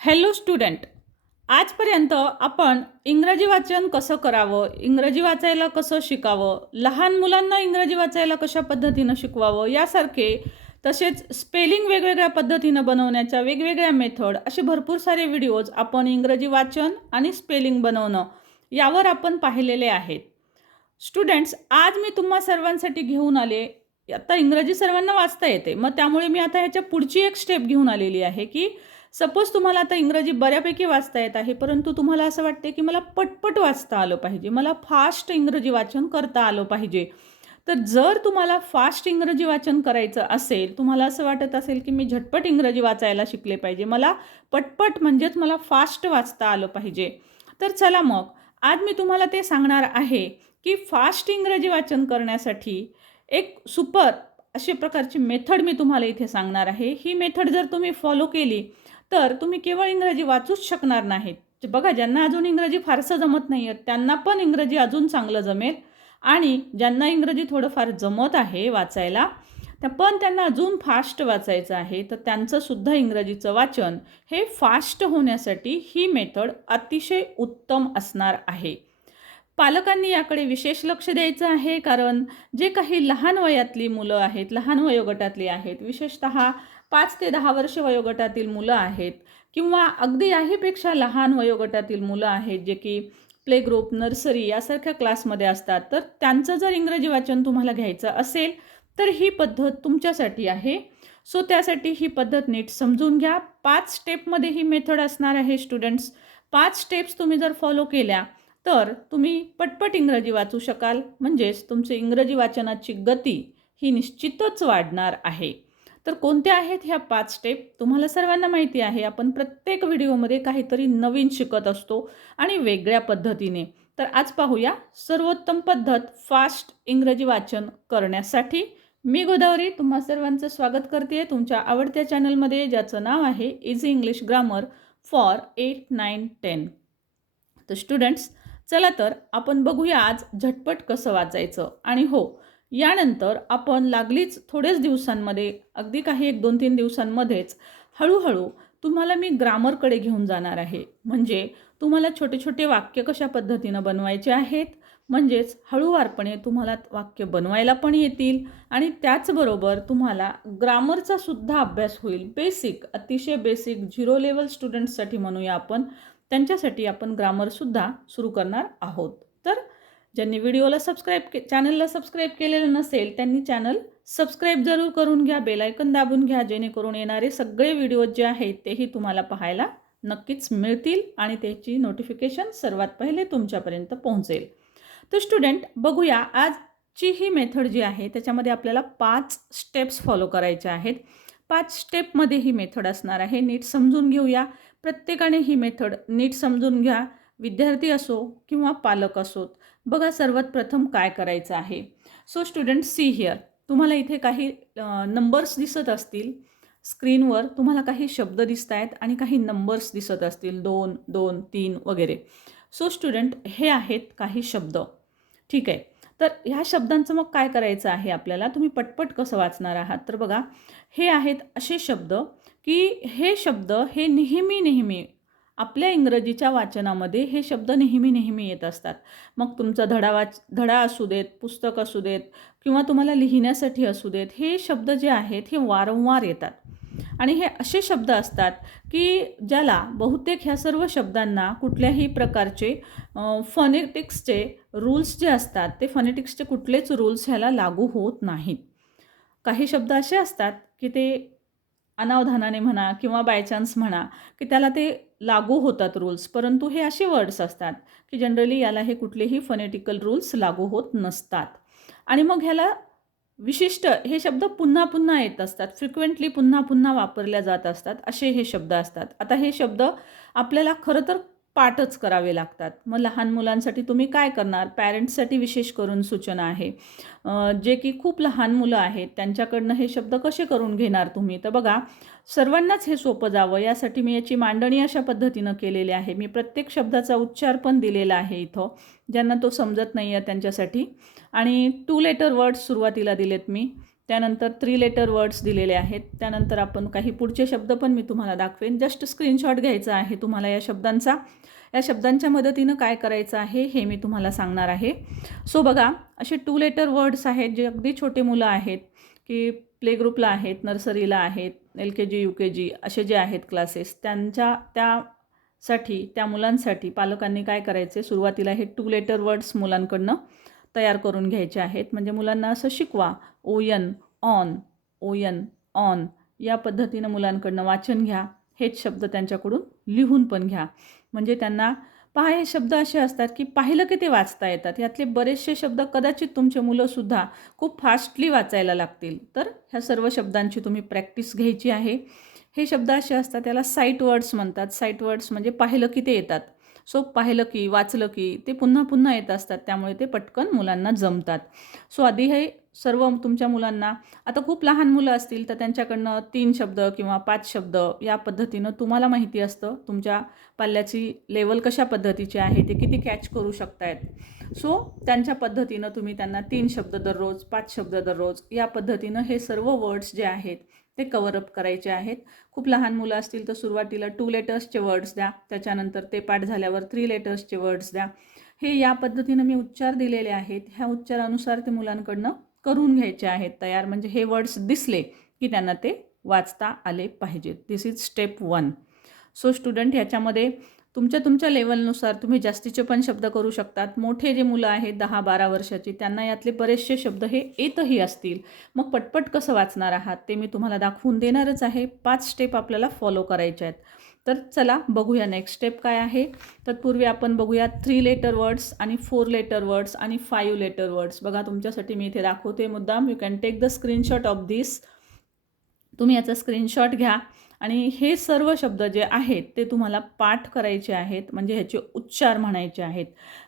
Hello student आजपर्यंत आपण इंग्रजी वाचन कसं करावं इंग्रजी वाचायला कसं शिकावं लहान मुलांना इंग्रजी वाचायला कशा पद्धतीनं शिकवावं यासारखे तसेच स्पेलिंग वेगवेगळ्या पद्धतीनं बनवण्याच्या वेगवेगळ्या मेथड असे भरपूर सारे व्हिडिओज आपण इंग्रजी वाचन आणि स्पेलिंग बनवणं यावर आपण पाहिलेले आहेत. स्टुडंट्स आज मी तुम्हा सर्वांसाठी घेऊन आले. आता इंग्रजी सर्वांना वाचता येते. मग त्यामुळे मी आता ह्याच्या पुढची एक स्टेप घेऊन आलेली आहे की सपोज तुम्हाला आता इंग्रजी बऱ्यापैकी वाचता येत आहे परंतु तुम्हाला असं वाटते की मला पटपट वाचता आलं पाहिजे मला फास्ट इंग्रजी वाचन करता आलं पाहिजे. तर जर तुम्हाला फास्ट इंग्रजी वाचन करायचं असेल तुम्हाला असं वाटत असेल की मी झटपट इंग्रजी वाचायला शिकले पाहिजे मला पटपट म्हणजेच मला फास्ट वाचता आलं पाहिजे. तर चला मग आज मी तुम्हाला ते सांगणार आहे की फास्ट इंग्रजी वाचन करण्यासाठी एक सुपर अशा प्रकारची मेथड मी तुम्हाला इथे सांगणार आहे. ही मेथड जर तुम्ही फॉलो केली तर तुम्ही केवळ इंग्रजी वाचूच शकणार नाहीत. बघा ज्यांना अजून इंग्रजी फारसं जमत नाही आहेत त्यांना पण इंग्रजी अजून चांगलं जमेल आणि ज्यांना इंग्रजी थोडंफार जमत आहे वाचायला त्या पण त्यांना अजून फास्ट वाचायचं आहे. तर त्यांचंसुद्धा इंग्रजीचं वाचन हे फास्ट होण्यासाठी ही मेथड अतिशय उत्तम असणार आहे. पालकांनी याकडे विशेष लक्ष द्यायचं आहे कारण जे काही लहान वयातली मुलं आहेत लहान वयोगटातली आहेत विशेषतः पाच ते दहा वर्ष वयोगटातील मुलं आहेत किंवा अगदी याहीपेक्षा लहान वयोगटातील मुलं आहेत जे की प्ले ग्रुप नर्सरी यासारख्या क्लासमध्ये असतात. तर त्यांचं जर इंग्रजी वाचन तुम्हाला घ्यायचं असेल तर ही पद्धत तुमच्यासाठी आहे. सो त्यासाठी ही पद्धत नीट समजून घ्या. पाच स्टेपमध्ये ही मेथड असणार आहे स्टुडंट्स पाच स्टेप्स तुम्ही जर फॉलो केल्या तर तुम्ही पटपट इंग्रजी वाचू शकाल. म्हणजेच तुमची इंग्रजी वाचनाची गती ही निश्चितच वाढणार आहे. तर कोणत्या आहेत ह्या पाच स्टेप तुम्हाला सर्वांना माहिती आहे आपण प्रत्येक व्हिडिओमध्ये काहीतरी नवीन शिकत असतो आणि वेगळ्या पद्धतीने. तर आज पाहूया सर्वोत्तम पद्धत फास्ट इंग्रजी वाचन करण्यासाठी. मी गोदावरी तुम्हा सर्वांचं स्वागत करते तुमच्या आवडत्या चॅनलमध्ये ज्याचं नाव आहे easy English grammar for eight nine ten तर स्टुडंट्स चला तर आपण बघूया आज झटपट कसं वाचायचं. आणि हो यानंतर आपण लागलीच थोडेच दिवसांमध्ये अगदी काही एक दोन तीन दिवसांमध्येच हळूहळू तुम्हाला मी ग्रामरकडे घेऊन जाणार आहे. म्हणजे तुम्हाला छोटे छोटे वाक्य कशा पद्धतीनं बनवायचे आहेत? म्हणजेच हळूवारपणे तुम्हाला वाक्य बनवायला पण येतील आणि त्याचबरोबर तुम्हाला ग्रामरचा सुद्धा अभ्यास होईल. बेसिक अतिशय बेसिक झिरो लेवल स्टुडंट्ससाठी म्हणूया आपण. त्यांच्यासाठी आपण ग्रामरसुद्धा सुरू करणार आहोत. तर ज्यांनी व्हिडिओला सबस्क्राईब के चॅनलला सबस्क्राईब केलेलं नसेल त्यांनी चॅनल सबस्क्राईब जरूर करून घ्या बेलायकन दाबून घ्या जेणेकरून येणारे सगळे व्हिडिओ जे आहेत तेही तुम्हाला पाहायला नक्कीच मिळतील आणि त्याची नोटिफिकेशन सर्वात पहिले तुमच्यापर्यंत पोहोचेल. तर स्टुडंट बघूया आजची ही मेथड जी आहे त्याच्यामध्ये आपल्याला पाच स्टेप्स फॉलो करायच्या आहेत. पाच स्टेपमध्ये ही मेथड असणार आहे नीट समजून घेऊया. प्रत्येकाने ही मेथड नीट समजून घ्या. विद्यार्थी असो किंवा पालक असोत बघा सर्वात प्रथम काय करायचं आहे. सो स्टुडंट सी हिअर तुम्हाला इथे काही नंबर्स दिसत असतील. स्क्रीनवर तुम्हाला काही शब्द दिसत आहेत आणि काही नंबर्स दिसत असतील. दोन दोन तीन वगैरे. सो स्टुडंट हे आहेत काही शब्द. ठीक आहे. तर ह्या शब्दांचं मग काय करायचं आहे आपल्याला? तुम्ही पटपट कसं वाचणार आहात? तर बघा हे आहेत असे शब्द की हे शब्द हे नेहमी नेहमी आपल्या इंग्रजीच्या वाचनामध्ये हे शब्द नेहमी नेहमी येत असतात. मग तुमचा धडा वाच धडा असू देत पुस्तक असू देत किंवा तुम्हाला लिहिण्यासाठी असू देत हे शब्द जे आहेत हे वारंवार येतात. आणि हे असे शब्द असतात की ज्याला बहुतेक ह्या सर्व शब्दांना कुठल्याही प्रकारचे फनेटिक्सचे रूल्स जे असतात ते फनेटिक्सचे कुठलेच रूल्स ह्याला लागू होत नाहीत. काही शब्द असे असतात की ते अनावधानाने म्हणा किंवा बाय चान्स म्हणा की त्याला ते लागू होतात रूल्स परंतु हे असे वर्ड्स असतात की जनरली याला हे कुठलेही फनेटिकल रूल्स लागू होत नसतात. आणि मग ह्याला विशिष्ट हे शब्द पुन्हा पुन्हा येत असतात. फ्रिक्वेंटली पुन्हा पुन्हा वापरल्या जात असतात. असे हे शब्द असतात. आता हे शब्द आपल्याला खरं तर पाठच करावे लागतात. मग लहान मुलांसाठी तुम्ही काय करणार? पॅरेंट्ससाठी विशेष करून सूचना आहे. जे की खूप लहान मुलं आहेत त्यांच्याकडनं हे शब्द कसे करून घेणार तुम्ही? तर बघा सर्वांनाच हे सोपं जावं. यासाठी मी याची मांडणी अशा पद्धतीनं केलेली आहे. मी प्रत्येक शब्दाचा उच्चार पण दिलेला आहे इथं. ज्यांना तो समजत नाही आहे त्यांच्यासाठी. आणि टू लेटर वर्ड्स सुरुवातीला दिलेत मी. त्यानंतर थ्री लेटर वर्ड्स दिलेले आहेत. त्यानंतर आपण काही पुढचे शब्द पण मी तुम्हाला दाखवेन. जस्ट स्क्रीनशॉट घ्यायचा आहे तुम्हाला या शब्दांचा. या शब्दांच्या मदतीनं काय करायचं आहे हे मी तुम्हाला सांगणार आहे. सो बघा असे टू लेटर वर्ड्स आहेत जे अगदी छोटे मुलं आहेत की प्ले ग्रुपला आहेत नर्सरीला आहेत एल के जी यू के जी असे जे आहेत क्लासेस त्यांच्या त्यासाठी त्या मुलांसाठी पालकांनी काय करायचे? सुरुवातीला हे टू लेटर वर्ड्स मुलांकडनं तयार करून घ्यायचे आहेत. म्हणजे मुलांना असं शिकवा ओयन ऑन ओयन ऑन या पद्धतीनं मुलांकडनं वाचन घ्या. हेच शब्द त्यांच्याकडून लिहून पण घ्या. म्हणजे त्यांना पहा हे शब्द असे असतात की पाहिलं की ते वाचता येतात. यातले बरेचसे शब्द कदाचित तुमचे मुलंसुद्धा खूप फास्टली वाचायला लागतील. तर ह्या सर्व शब्दांची तुम्ही प्रॅक्टिस घ्यायची आहे. हे शब्द असे असतात त्याला साईट वर्ड्स म्हणतात. साईट वर्ड्स म्हणजे पाहिलं की ते येतात. सो पाहिलं की वाचलं की ते पुन्हा पुन्हा येत असतात. त्यामुळे ते पटकन मुलांना जमतात. सो आधी हे सर्व तुमच्या मुलांना. आता खूप लहान मुलं असतील तर त्यांच्याकडनं तीन शब्द किंवा पाच शब्द या पद्धतीनं तुम्हाला माहिती असतं. तुमच्या पाल्याची लेवल कशा पद्धतीची आहे ते किती कॅच करू शकतायत. सो त्यांच्या पद्धतीनं तुम्ही त्यांना तीन शब्द दररोज पाच शब्द दररोज या पद्धतीनं हे सर्व वर्ड्स जे आहेत ते कवरअप करायचे आहेत. खूप लहान मुलं असतील तर सुरुवातीला टू लेटर्सचे वर्ड्स द्या. त्याच्यानंतर ते पाठ झाल्यावर थ्री लेटर्सचे वर्ड्स द्या. हे या पद्धतीनं मी उच्चार दिलेले आहेत. ह्या उच्चारानुसार ते मुलांकडनं करून घ्यायचे आहेत तयार. म्हणजे हे वर्ड्स दिसले की त्यांना ते वाचता आले पाहिजेत. This is step one so student ह्याच्यामध्ये तुमच्या तुमच्या लेवलनुसार तुम्ही जास्तीचे पण शब्द करू शकतात. मोठे जे मुलं आहेत दहा बारा वर्षाची त्यांना यातले बरेचसे शब्द हे येतही असतील. मग पटपट कसं वाचणार आहात ते मी तुम्हाला दाखवून देणारच आहे. पाच स्टेप आपल्याला फॉलो करायचे आहेत. तर चला बघूया नेक्स्ट स्टेप काय आहे. तत्पूर्वी आपण बघूया थ्री लेटर वर्ड्स आणि फोर लेटर वर्ड्स आणि फाईव्ह लेटर वर्ड्स बघा तुमच्यासाठी मी इथे दाखवते मुद्दाम. You can take the screenshot of this तुम्ही याचा स्क्रीनशॉट घ्या. आणि हे सर्व शब्द जे आहेत ते तुम्हाला पाठ करायचे आहेत. म्हणजे ह्याचे उच्चार म्हणायचे आहेत.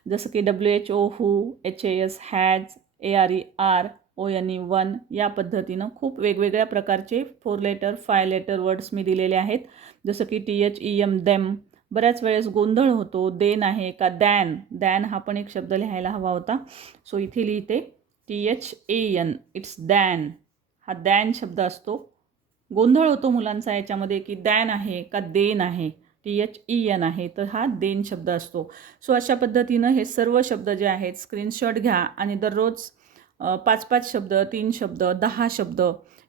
जसं की W H O who H A S has A R E are O N E one या पद्धतीनं खूप वेगवेगळ्या प्रकारचे four letter five letter words मी दिलेले आहेत. जसं की T H E M them बऱ्याच वेळेस गोंधळ होतो देन आहे का दॅन? दॅन हा पण एक शब्द लिहायला हवा होता. सो इथे लिहिते T H A N it's than हा दॅन शब्द असतो. गोंधळ होतो मुलांचा याच्यामध्ये की दॅन आहे का देन आहे? टी एच ई एन आहे तर हा देन शब्द असतो. सो अशा पद्धतीनं हे सर्व शब्द जे आहेत स्क्रीनशॉट घ्या आणि दररोज पाच पाच शब्द तीन शब्द दहा शब्द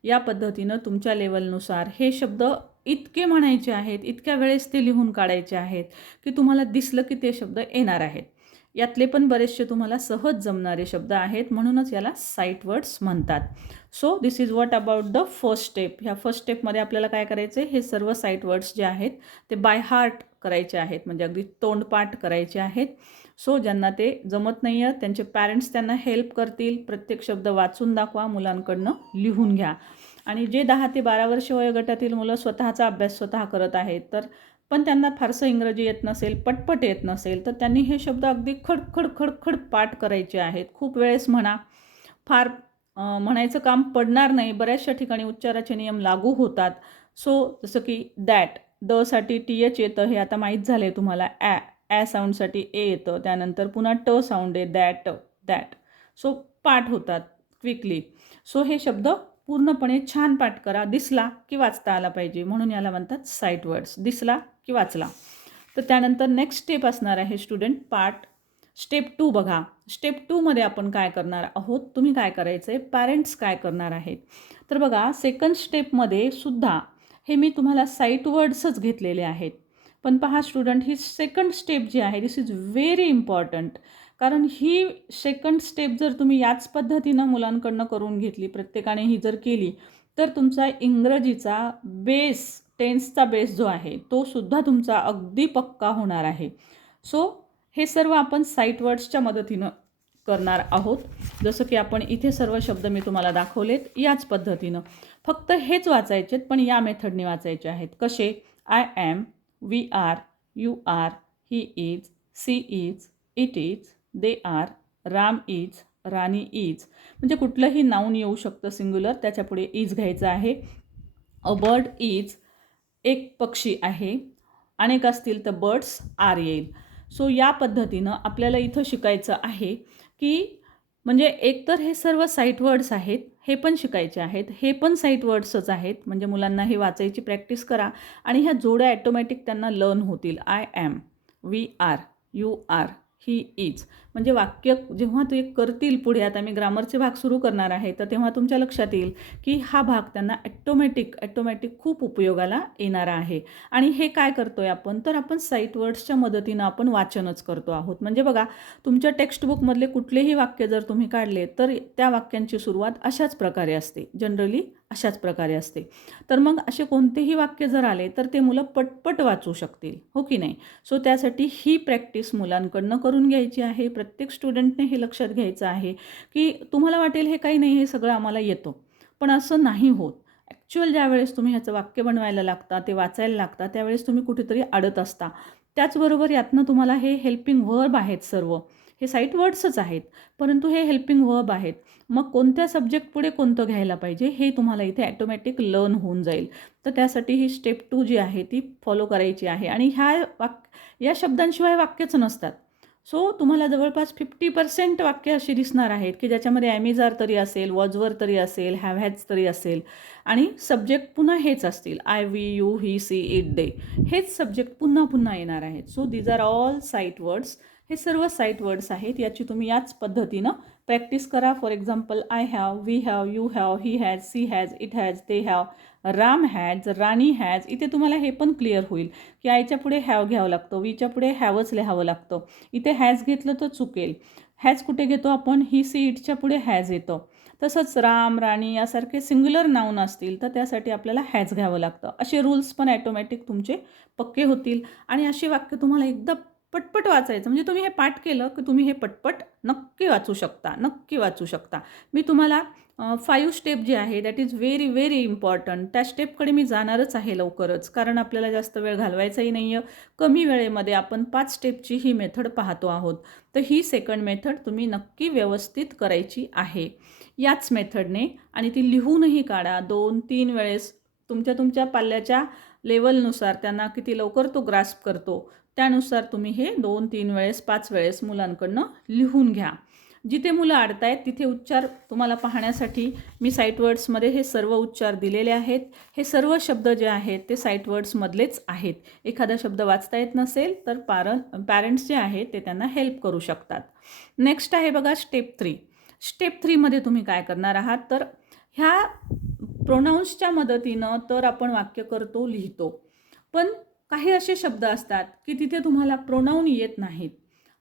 या पद्धतीनं तुमच्या लेवलनुसार हे शब्द इतके म्हणायचे आहेत इतक्या वेळेस ते लिहून काढायचे आहेत की तुम्हाला दिसलं की ते शब्द येणार आहेत. यातले पण बरेचसे तुम्हाला सहज जमणारे शब्द आहेत म्हणूनच याला साईट वर्ड्स म्हणतात. So this is what about the first step ह्या फर्स्ट स्टेपमध्ये आपल्याला काय करायचं आहे हे सर्व साईट वर्ड्स जे आहेत ते बाय हार्ट करायचे आहेत म्हणजे अगदी तोंडपाठ करायचे आहेत. सो ज्यांना ते जमत नाही आहे त्यांचे पॅरेंट्स त्यांना हेल्प करतील. प्रत्येक शब्द वाचून दाखवा मुलांकडनं लिहून घ्या. आणि जे दहा ते बारा वर्ष वयोगटातील मुलं स्वतःचा अभ्यास स्वतः करत आहेत तर पण त्यांना फारसं इंग्रजी येत नसेल पटपट येत नसेल तर त्यांनी हे शब्द अगदी खडखड खडखड पाठ करायचे आहेत. खूप वेळेस म्हणा फार म्हणायचं काम पडणार नाही. बऱ्याचशा ठिकाणी उच्चाराचे नियम लागू होतात. सो जसं की दॅट दसाठी टी एच येतं हे आता माहीत झालं आहे तुम्हाला. ॲ ॲ साऊंडसाठी ए येतं. त्यानंतर पुन्हा ट साऊंड आहे दॅट दॅट सो पाठ होतात क्विकली सो हे शब्द पूर्णपणे छान पाठ करा. दिसला की वाचता आला पाहिजे. म्हणून याला म्हणतात साईट वर्ड्स दिसला की वाचला. तर त्यानंतर नेक्स्ट स्टेप असणार आहे स्टुडंट पार्ट स्टेप टू बघा. स्टेप टूमध्ये आपण काय करणार आहोत? तुम्ही काय करायचं आहे पॅरेंट्स काय करणार आहेत? तर बघा सेकंड स्टेपमध्ये सुद्धा हे मी तुम्हाला साईट वर्ड्सच घेतलेले आहेत. पण पहा स्टुडंट ही सेकंड स्टेप जी आहे दिस इज व्हेरी इम्पॉर्टंट कारण ही सेकंड स्टेप जर तुम्ही याच पद्धतीनं मुलांकडनं करून घेतली प्रत्येकाने ही जर केली तर तुमचा इंग्रजीचा बेस टेन्सचा बेस जो आहे तो सुद्धा तुमचा अगदी पक्का होणार आहे. सो हे सर्व आपण साईट वर्ड्सच्या मदतीनं करणार आहोत. जसं की आपण इथे सर्व शब्द मी तुम्हाला दाखवलेत याच पद्धतीनं. फक्त हेच वाचायचे आहेत पण या मेथडने वाचायचे आहेत. कसे? I am we are you are he is she is it is they are Ram is Rani is म्हणजे कुठलंही नाऊन येऊ शकतं सिंग्युलर त्याच्यापुढे इज घ्यायचं आहे. अ बर्ड इज एक पक्षी आहे. अनेक असतील तर बर्ड्स आर येईल. सो या पद्धतीनं आपल्याला इथं शिकायचं आहे. की म्हणजे एकतर हे सर्व साईट वर्ड्स आहेत हे पण शिकायचे आहेत हे पण साईट वर्ड्सच आहेत. म्हणजे मुलांना हे वाचायची प्रॅक्टिस करा आणि ह्या जोड्या ॲटोमॅटिक त्यांना लर्न होतील. I am we are you are he is म्हणजे वाक्य जेव्हा ते करतील पुढे आता मी ग्रामरचे भाग सुरू करणार आहे तर तेव्हा तुमच्या लक्षात येईल की हा भाग त्यांना ॲटोमॅटिक ॲटोमॅटिक खूप उपयोगाला येणारा आहे. आणि हे काय करतो आहे आपण? तर आपण साईट वर्ड्सच्या मदतीनं आपण वाचनच करतो आहोत. म्हणजे बघा तुमच्या टेक्स्टबुकमधले कुठलेही वाक्य जर तुम्ही काढले तर त्या वाक्यांची सुरुवात अशाच प्रकारे असते. जनरली अशाच प्रकारे असते. तर मग असे कोणतेही वाक्य जर आले तर ते मुलं पटपट वाचू शकतील. हो की नाही? सो त्यासाठी ही प्रॅक्टिस मुलांकडनं करून घ्यायची आहे. प्रत्येक स्टुडंटने हे लक्षात घ्यायचं आहे की तुम्हाला वाटेल हे काही नाही हे सगळं आम्हाला येतं. पण असं नाही होत. ॲक्च्युअल ज्यावेळेस तुम्ही ह्याचं वाक्य बनवायला लागता ते वाचायला लागता त्यावेळेस तुम्ही कुठेतरी अडत असता. त्याचबरोबर यातनं तुम्हाला हे हेल्पिंग वर्ब आहेत सर्व. हे साईट वर्ड्सच आहेत परंतु हे हेल्पिंग वर्ब आहेत. मग कोणत्या सब्जेक्ट पुढे कोणतं घ्यायला पाहिजे हे तुम्हाला इथे ॲटोमॅटिक लर्न होऊन जाईल. तर त्यासाठी ही स्टेप टू जी आहे ती फॉलो करायची आहे. आणि ह्या वाक या शब्दांशिवाय वाक्यच नसतात. सो तुम्हाला जवळपास फिफ्टी पर्सेंट वाक्य अशी दिसणार आहेत की ज्याच्यामध्ये ॲमिजार तरी असेल वॉजवर तरी असेल हॅव हॅज तरी असेल. आणि सब्जेक्ट पुन्हा हेच असतील. I we you he she it they हेच सब्जेक्ट पुन्हा पुन्हा येणार आहेत. So these are all sight words हे सर्व साईट वर्ड्स आहेत याची तुम्ही याच पद्धतीनं प्रॅक्टिस करा. For example I have we have you have he has she has it has they have Ram has Rani has इथे तुम्हाला हे पण क्लिअर होईल की आयच्या पुढे हॅव घ्यावं लागतं वीच्या पुढे हॅवच लिहावं लागतं. इथे हॅज घेतलं तर चुकेल. हॅज कुठे घेतो आपण? ही सी इटच्या पुढे हॅज येतं. तसंच राम राणी यासारखे सिंग्युलर नाऊन असतील तर त्यासाठी आपल्याला हॅज घ्यावं लागतं. असे रूल्स पण ॲटोमॅटिक तुमचे पक्के होतील. आणि अशी वाक्य तुम्हाला एकदा पटपट वाचायचं. म्हणजे तुम्ही हे पाठ केलं की तुम्ही हे पटपट नक्की वाचू शकता नक्की वाचू शकता. मी तुम्हाला फाईव्ह स्टेप जे आहे that is very very important त्या स्टेपकडे मी जाणारच आहे लवकरच कारण आपल्याला जास्त वेळ घालवायचाही नाही आहे कमी वेळेमध्ये आपण पाच स्टेपची ही मेथड पाहतो आहोत. तर ही सेकंड मेथड तुम्ही नक्की व्यवस्थित करायची आहे. याच मेथडने आणि ती लिहूनही काढा. दोन तीन वेळेस तुमच्या तुमच्या पाल्याच्या लेवलनुसार त्यांना किती लवकर तो ग्रास्प करतो. त्यानुसार तुम्ही हे दोन तीन वेळेस पाच वेळेस मुलांकडनं लिहून घ्या. जिथे मुलं अडतायत तिथे उच्चार तुम्हाला पाहण्यासाठी मी साईट वर्ड्समध्ये हे सर्व उच्चार दिलेले आहेत. हे सर्व शब्द जे आहेत ते साईट वर्ड्समधलेच आहेत. एखादा शब्द वाचता येत नसेल तर पारं पॅरेंट्स जे आहेत ते त्यांना हेल्प करू शकतात. नेक्स्ट आहे बघा स्टेप थ्री स्टेप थ्रीमध्ये तुम्ही काय करणार आहात? तर ह्या प्रोनाऊन्सच्या मदतीनं तर आपण वाक्य करतो लिहितो. पण काही असे शब्द असतात की तिथे तुम्हाला प्रोनाऊन येत नाहीत.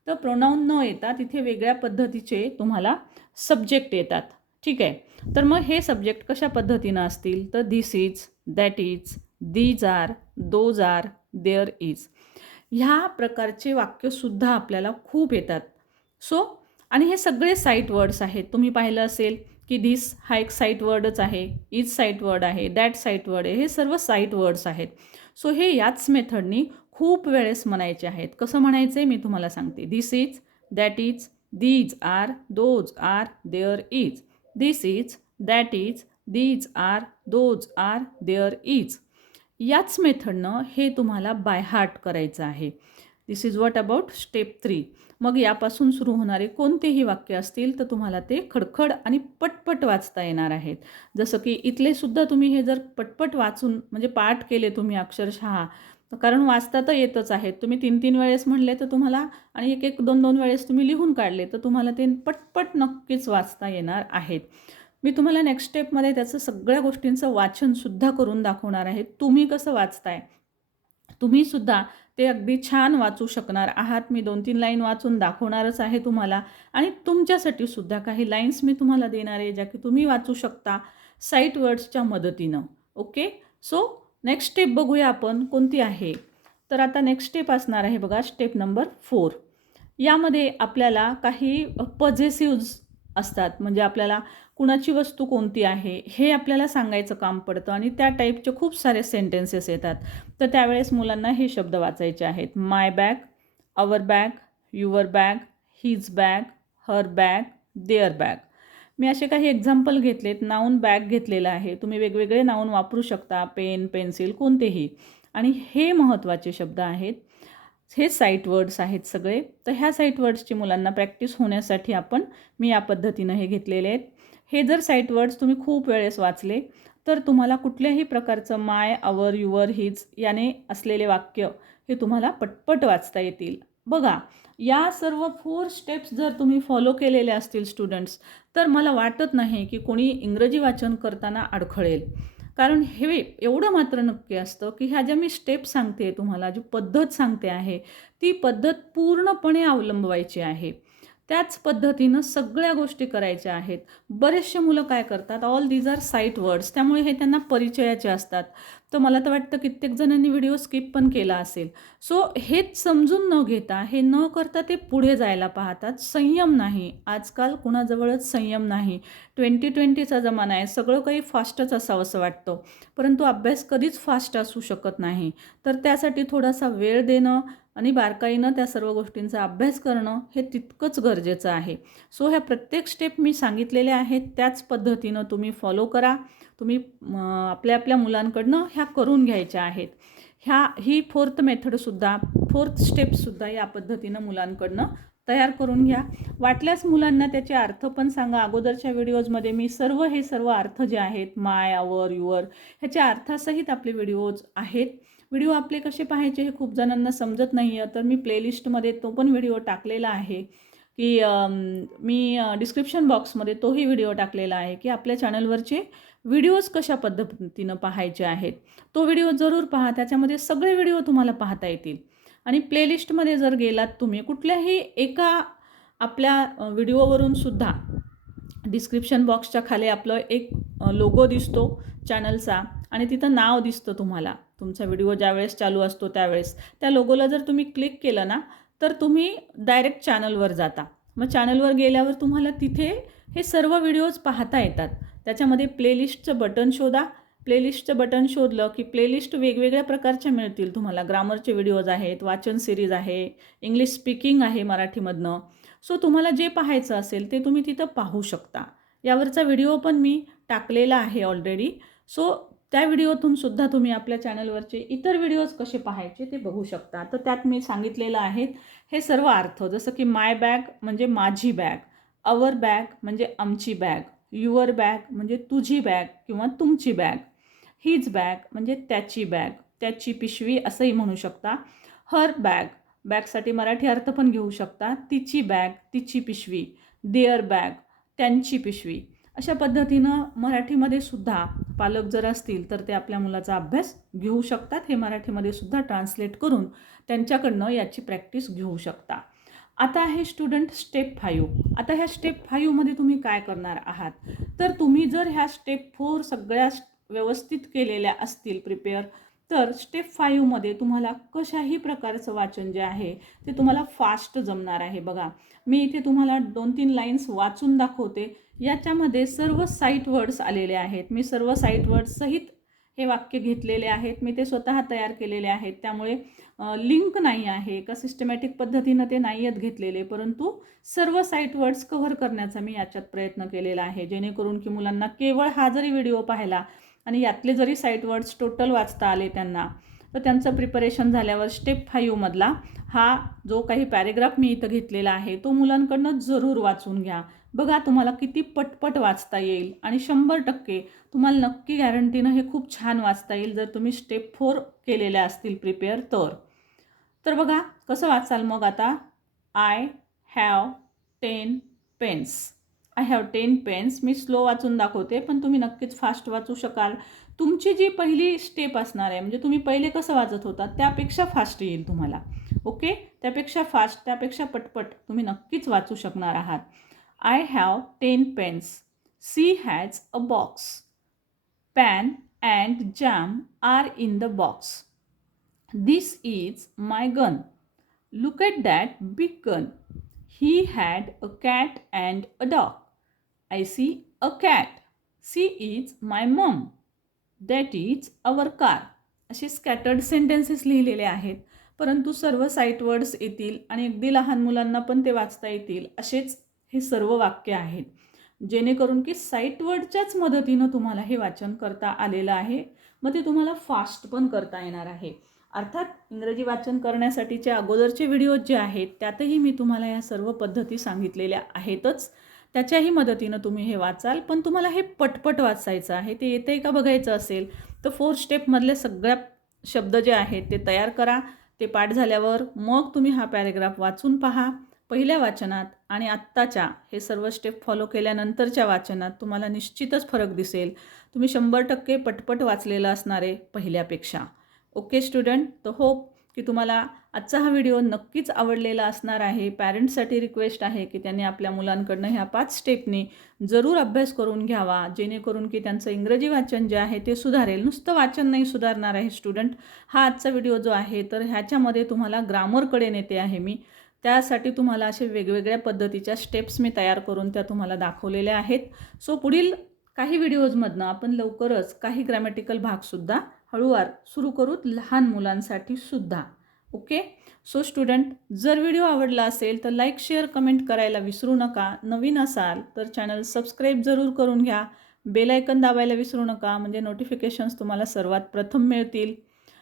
तर प्रोनाऊन न येता तिथे वेगळ्या पद्धतीचे तुम्हाला सब्जेक्ट येतात. ठीक आहे? तर मग हे सब्जेक्ट कशा पद्धतीनं असतील? तर this is that is these are those are there is ह्या प्रकारचे वाक्यसुद्धा आपल्याला खूप येतात. सो आणि हे सगळे साईट वर्ड्स आहेत. तुम्ही पाहिलं असेल की दिस हा एक साईट वर्डच आहे इज साईट वर्ड आहे दॅट साईट वर्ड आहे हे सर्व साईट वर्ड्स आहेत. सो हे याच मेथडनी खूप वेळेस म्हणायचे आहेत. कसं म्हणायचं? आहे मी तुम्हाला सांगते. This is that is these are those are there is this is that is these are those are there is याच मेथडनं हे तुम्हाला बाय हार्ट करायचं आहे. This is what about step three मग यापासून सुरू होणारे कोणतेही वाक्य असतील तर तुम्हाला ते खडखड आणि पटपट वाचता येणार आहेत. जसं की इथले सुद्धा तुम्ही हे जर पटपट वाचून म्हणजे पाठ केले तुम्ही अक्षरशः कारण वाचता तर येतच आहेत. तुम्ही तीन तीन वेळेस म्हणले तर तुम्हाला आणि एक एक दोन दोन वेळेस तुम्ही लिहून काढले तर तुम्हाला ते पटपट नक्कीच वाचता येणार आहेत. मी तुम्हाला नेक्स्ट स्टेपमध्ये त्याचं सगळ्या गोष्टींचं वाचनसुद्धा करून दाखवणार आहे. तुम्ही कसं वाचताय? तुम्हीसुद्धा ते अगदी छान वाचू शकणार आहात. मी दोन तीन लाईन वाचून दाखवणारच आहे तुम्हाला. आणि तुमच्यासाठी सुद्धा काही लाईन्स मी तुम्हाला देणार आहे ज्या की तुम्ही वाचू शकता साईट वर्ड्सच्या मदतीनं. ओके? सो नेक्स्ट स्टेप बघूया आपण कोणती आहे. तर आता नेक्स्ट स्टेप असणार आहे बघा स्टेप नंबर फोर. यामध्ये आपल्याला काही पजेसिव्ज असतात. म्हणजे आपल्याला कुणाची वस्तू कोणती आहे हे आपल्याला सांगायचं काम पडतं आणि त्या टाईपचे खूप सारे सेंटेन्सेस येतात. तर त्यावेळेस मुलांना हे शब्द वाचायचे आहेत. My bag our bag your bag his bag her bag their bag मी असे काही एक्झाम्पल घेतलेत. नाऊन बॅग घेतलेलं आहे. तुम्ही वेगवेगळे नाऊन वापरू शकता. पेन पेन्सिल कोणतेही. आणि हे महत्त्वाचे शब्द आहेत. हे साईट वर्ड्स आहेत सगळे. तर ह्या साईट वर्ड्सची मुलांना प्रॅक्टिस होण्यासाठी आपण मी या पद्धतीनं हे घेतलेले आहेत. हे जर साईट वर्ड्स तुम्ही खूप वेळेस वाचले तर तुम्हाला कुठल्याही प्रकारचं माय आवर युअर हिज याने असलेले वाक्य हे तुम्हाला पटपट वाचता येतील. बघा या सर्व फोर स्टेप्स जर तुम्ही फॉलो केलेले असतील स्टुडंट्स तर मला वाटत नाही की कोणी इंग्रजी वाचन करताना अडखळेल. कारण हे एवढं मात्र नक्की असतं की ह्या ज्या मी स्टेप सांगते तुम्हाला जी पद्धत सांगते आहे ती पद्धत पूर्णपणे अवलंबवायची आहे. त्याच पद्धतीनं सगळ्या गोष्टी करायच्या आहेत. बरेचसे मुलं काय करतात all these are sight words त्यामुळे हे त्यांना परिचयाचे असतात. तर मला तर वाटतं कित्येक जणांनी व्हिडिओ स्किप पण केला असेल. सो हेच समजून न घेता हे न करता ते पुढे जायला पाहतात. संयम नाही. आजकाल कुणाजवळच संयम नाही. ट्वेंटी ट्वेंटीचा जमाना आहे. सगळं काही फास्टच असावं असं वाटतं. परंतु अभ्यास कधीच फास्ट असू शकत नाही. तर त्यासाठी थोडासा वेळ देणं आणि बारकाईनं त्या सर्व गोष्टींचा अभ्यास करणं हे तितकंच गरजेचं आहे. सो ह्या प्रत्येक स्टेप मी सांगितलेल्या आहेत त्याच पद्धतीनं तुम्ही फॉलो करा. तुम्ही आपल्या आपल्या मुलांकडनं ह्या करून घ्यायच्या आहेत. ह्या ही फोर्थ मेथडसुद्धा फोर्थ स्टेपसुद्धा या पद्धतीनं मुलांकडनं तयार करून घ्या. वाटल्यास मुलांना त्याचे अर्थ पण सांगा. अगोदरच्या व्हिडिओजमध्ये मी सर्व हे सर्व अर्थ जे आहेत माय आवर युअर ह्याच्या अर्थासहित आपले व्हिडिओज आहेत. व्हिडिओ आपले कसे पाहायचे हे खूप जणांना समजत नाही आहे तर मी प्लेलिस्टमध्ये तो पण व्हिडिओ टाकलेला आहे की मी डिस्क्रिप्शन बॉक्समध्ये तोही व्हिडिओ टाकलेला आहे की आपल्या चॅनलवरचे व्हिडिओज कशा पद्धतीनं पाहायचे आहेत. तो व्हिडिओ जरूर पहा. त्याच्यामध्ये सगळे व्हिडिओ तुम्हाला पाहता येतील. आणि प्लेलिस्टमध्ये जर गेलात तुम्ही कुठल्याही एका आपल्या व्हिडिओवरून सुद्धा डिस्क्रिप्शन बॉक्सच्या खाली आपलं एक लोगो दिसतो चॅनलचा. आणि तिथं नाव दिसतं तुम्हाला. तुमचा व्हिडिओ ज्यावेळेस चालू असतो त्यावेळेस. त्या लोगोला जर तुम्ही क्लिक केलं ना तर तुम्ही डायरेक्ट चॅनलवर जाता. मग चॅनलवर गेल्यावर तुम्हाला तिथे हे सर्व व्हिडिओज पाहता येतात. त्याच्यामध्ये प्लेलिस्टचं बटन शोधा. प्लेलिस्टचं बटन शोधलं की प्लेलिस्ट वेगवेगळ्या प्रकारच्या मिळतील तुम्हाला. ग्रामरचे व्हिडिओज आहेत वाचन सिरीज आहे इंग्लिश स्पीकिंग आहे मराठीमधनं. सो तुम्हाला जे पाहायचं असेल ते तुम्ही तिथं पाहू शकता. यावरचा व्हिडिओ पण मी टाकलेला आहे ऑलरेडी सो त्या व्हिडिओतून सुद्धा तुम्ही आपल्या चॅनलवरचे इतर व्हिडिओज कसे पाहायचे ते बघू शकता. तर त्यात मी सांगितलेलं आहे हे सर्व अर्थ. जसं की माय बॅग म्हणजे माझी बॅग अवर बॅग म्हणजे आमची बॅग युअर बॅग म्हणजे तुझी बॅग किंवा तुमची बॅग हीच बॅग म्हणजे त्याची बॅग त्याची पिशवी असंही म्हणू शकता. हर बॅग बॅगसाठी मराठी अर्थ पण घेऊ शकता. तिची बॅग तिची पिशवी देअर बॅग त्यांची पिशवी. अशा पद्धतीनं मराठीमध्ये सुद्धा पालक जर असतील तर ते आपल्या मुलाचा अभ्यास घेऊ शकतात. हे मराठीमध्ये सुद्धा ट्रान्सलेट करून त्यांच्याकडनं याची प्रॅक्टिस घेऊ शकता. आता आहे स्टुडंट स्टेप फाईव्ह आता ह्या स्टेप फाईव्हमध्ये तुम्ही काय करणार आहात? तर तुम्ही जर ह्या स्टेप फोर सगळ्या व्यवस्थित केलेल्या असतील प्रिपेअर तर स्टेप फाईव्हमध्ये तुम्हाला कशाही प्रकारचं वाचन जे आहे ते तुम्हाला फास्ट जमणार आहे. बघा मी इथे तुम्हाला दोन तीन लाईन्स वाचून दाखवते. याच्यामध्ये सर्व साईट वर्ड्स आलेले आहेत. मी सर्व साईट वर्ड्स सहित हे वाक्य घेतलेले आहेत. मी ते स्वतः तयार केलेले आहेत. त्यामुळे लिंक नाही आहे. का सिस्टमॅटिक पद्धतीनं ते नाही आहेत घेतलेले. परंतु सर्व साईट वर्ड्स कव्हर करण्याचा मी याच्यात प्रयत्न केलेला आहे. जेणेकरून की मुलांना केवळ हा जरी व्हिडिओ पाहिला आणि यातले जरी साईट वर्ड्स टोटल वाचता आले त्यांना तर त्यांचं प्रिपरेशन झाल्यावर स्टेप फाईव्हमधला हा जो काही पॅरेग्राफ मी इथं घेतलेला आहे तो मुलांकडनं जरूर वाचून घ्या. बघा तुम्हाला किती पटपट वाचता येईल आणि शंभर टक्के तुम्हाला नक्की गॅरंटीनं हे खूप छान वाचता येईल जर तुम्ही स्टेप फोर केलेल्या असतील प्रिपेअर तर. तर बघा कसं वाचाल मग आता? I have ten pens I have ten pens me slow वाचून दाखवते पण तुम्ही नक्कीच फास्ट वाचू शकाल. तुमची जी पहिली स्टेप असणार आहे म्हणजे तुम्ही पहिले कसं वाचत होता त्यापेक्षा फास्ट येईल तुम्हाला. ओके त्यापेक्षा फास्ट त्यापेक्षा पटपट तुम्ही नक्कीच वाचू शकणार आहात. I have ten pens she has a box pan and jam are in the box this is my gun look at that big gun he had a cat and a dog I see a cat she is my mum that is our car असे scattered sentences लिहिलेले आहेत. परंतु सर्व site words येतील आणि अगदी लहान मुलांना पण ते वाचता येतील. असेच हे सर्व वाक्य आहेत. जेणेकरून की साईट वर्डच्याच मदतीनं तुम्हाला हे वाचन करता आलेलं आहे. मग ते तुम्हाला फास्ट पण करता येणार आहे. अर्थात इंग्रजी वाचन करण्यासाठीचे अगोदरचे व्हिडिओज जे आहेत त्यातही मी तुम्हाला या सर्व पद्धती सांगितलेल्या आहेतच. त्याच्याही मदतीनं तुम्ही हे वाचाल. पण तुम्हाला हे पटपट वाचायचं आहे. ते येतं आहे का बघायचं असेल तर फोर स्टेपमधले सगळ्या शब्द जे आहेत ते तयार करा. ते पाठ झाल्यावर मग तुम्ही हा पॅरेग्राफ वाचून पहा. पहिल्या वाचनात आणि आत्ताच्या हे सर्व स्टेप फॉलो केल्यानंतरच्या वाचनात तुम्हाला निश्चितच फरक दिसेल. तुम्ही शंभर टक्के पटपट वाचलेलं असणारे पहिल्यापेक्षा. ओके स्टुडंट तर होप की तुम्हाला आजचा हा व्हिडिओ नक्कीच आवडलेला असणार आहे. पॅरेंट्ससाठी रिक्वेस्ट आहे की त्यांनी आपल्या मुलांकडनं ह्या पाच स्टेपनी जरूर अभ्यास करून घ्यावा. जेणेकरून की त्यांचं इंग्रजी वाचन जे आहे ते सुधारेल. नुसतं वाचन नाही सुधारणार आहे स्टुडंट हा आजचा व्हिडिओ जो आहे तर ह्याच्यामध्ये तुम्हाला ग्रामरकडे नेते आहे मी. त्यासाठी तुम्हाला असे वेगवेगळ्या पद्धतीच्या स्टेप्स मी तयार करून त्या तुम्हाला दाखवलेल्या आहेत. सो पुढील काही व्हिडिओजमधनं आपण लवकरच काही ग्रॅमॅटिकल भागसुद्धा हळूवार सुरू करूत लहान मुलांसाठी सुद्धा. ओके? सो स्टुडंट जर व्हिडिओ आवडला असेल तर लाईक शेअर कमेंट करायला विसरू नका. नवीन असाल तर चॅनल सबस्क्राईब जरूर करून घ्या. बेलायकन दाबायला विसरू नका. म्हणजे नोटिफिकेशन्स तुम्हाला सर्वात प्रथम मिळतील.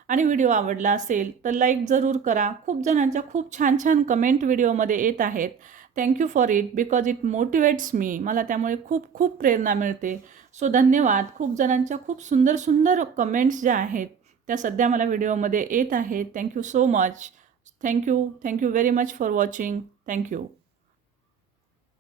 आणि व्हिडिओ आवडला असेल तर लाईक जरूर करा. खूप जणांच्या खूप छान छान कमेंट व्हिडिओमध्ये येत आहेत. Thank you for it because it motivates me मला त्यामुळे खूप खूप प्रेरणा मिळते. सो धन्यवाद. खूप जणांच्या खूप सुंदर सुंदर कमेंट्स ज्या आहेत त्या सध्या मला व्हिडिओमध्ये येत आहेत. Thank you so much thank you thank you very much for watching thank you